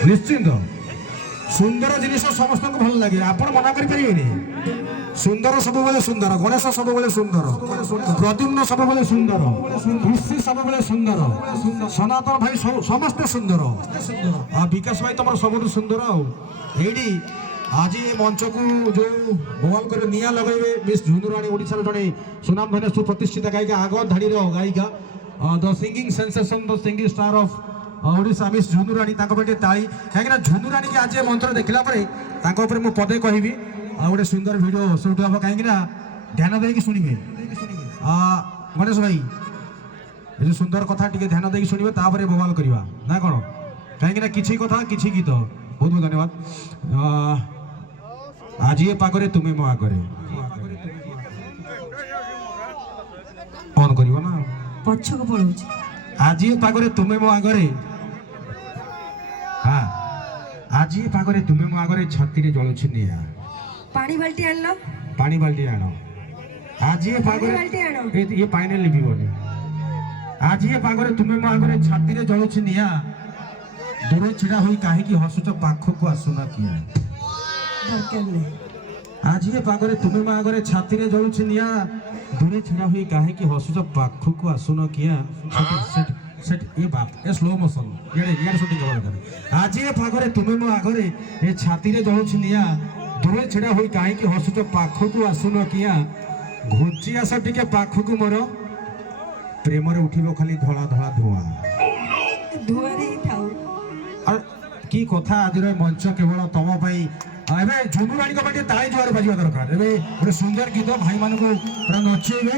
निश्चिंत सुंदर जिनिस समस्त भल लगे आप मना करें सुंदर सब बेले सुंदर गणेश सब बेले सुंदर प्रद्युम्न सब बेले सुंदर ऋषि सब बेले सुंदर सनातन भाई समस्ते सुंदर विकास भाई तुम सब सुंदर आईडी आज ये मंच को जो मोबाइल कर निया लगे मिस झुनुराणी ओडिशार जड़े सुनाम धन्य सुप्रतिष्ठित गायिका आग धाड़ी गायिका the singing sensation the singing star of Odisha miss Jhunurani ताली कहीं झुनुराणी की आज मंत्र देखला मुझे पदे कहबी गोटे सुंदर वीडियो सुट हम कहीं ध्यान देकी शुणे गणेश भाई ये सुंदर कथा टी ध्यान देकी शुणे तापर बवाल करवा ना कौन कहीं किसी कथा किसी गीत बहुत बहुत धन्यवाद आज ये पागरे तुम्हें मो आगरे कौन कर ना पछक पड़ो आज ये पागरे तुम्हें मो आगरे हाँ आज ये पागरे तुम्हें मो आगरे छाती जलुछि निया पानी बाल्टी आन लो पानी बाल्टी आनो आज ये पागरे ये पानी लिपि बोली आज ये पागरे तुम्हें मो आगरे छाती रे जलुछि निया दूर छिड़ा हुई काहे की हसुच पाखो को आसुना किया दरकार नहीं आज ये पागरे तुम्हें मो आगरे छाती रे जलुछि निया दूर छिड़ा हुई काहे की हसुच पाखो को आसुना किया सेट ये बात ए स्लो मोशन ये शूटिंग करबा दरकार आज ये पागरे तुम्हें मो आगरे ए छाती रे जलुछि निया दूर छिड़ा हुई काहे की हसुच पाखो को आसुना किया घुंची आस टिके पाखो को मोर प्रेम रे उठिबो खाली धला धला धुआ धुआरे थाउ और की कथा आज मंच केवल तुम झुनुराणी ताली जुआर बाजा दरकार गोटे सुंदर गीत भाई मान नचेबे।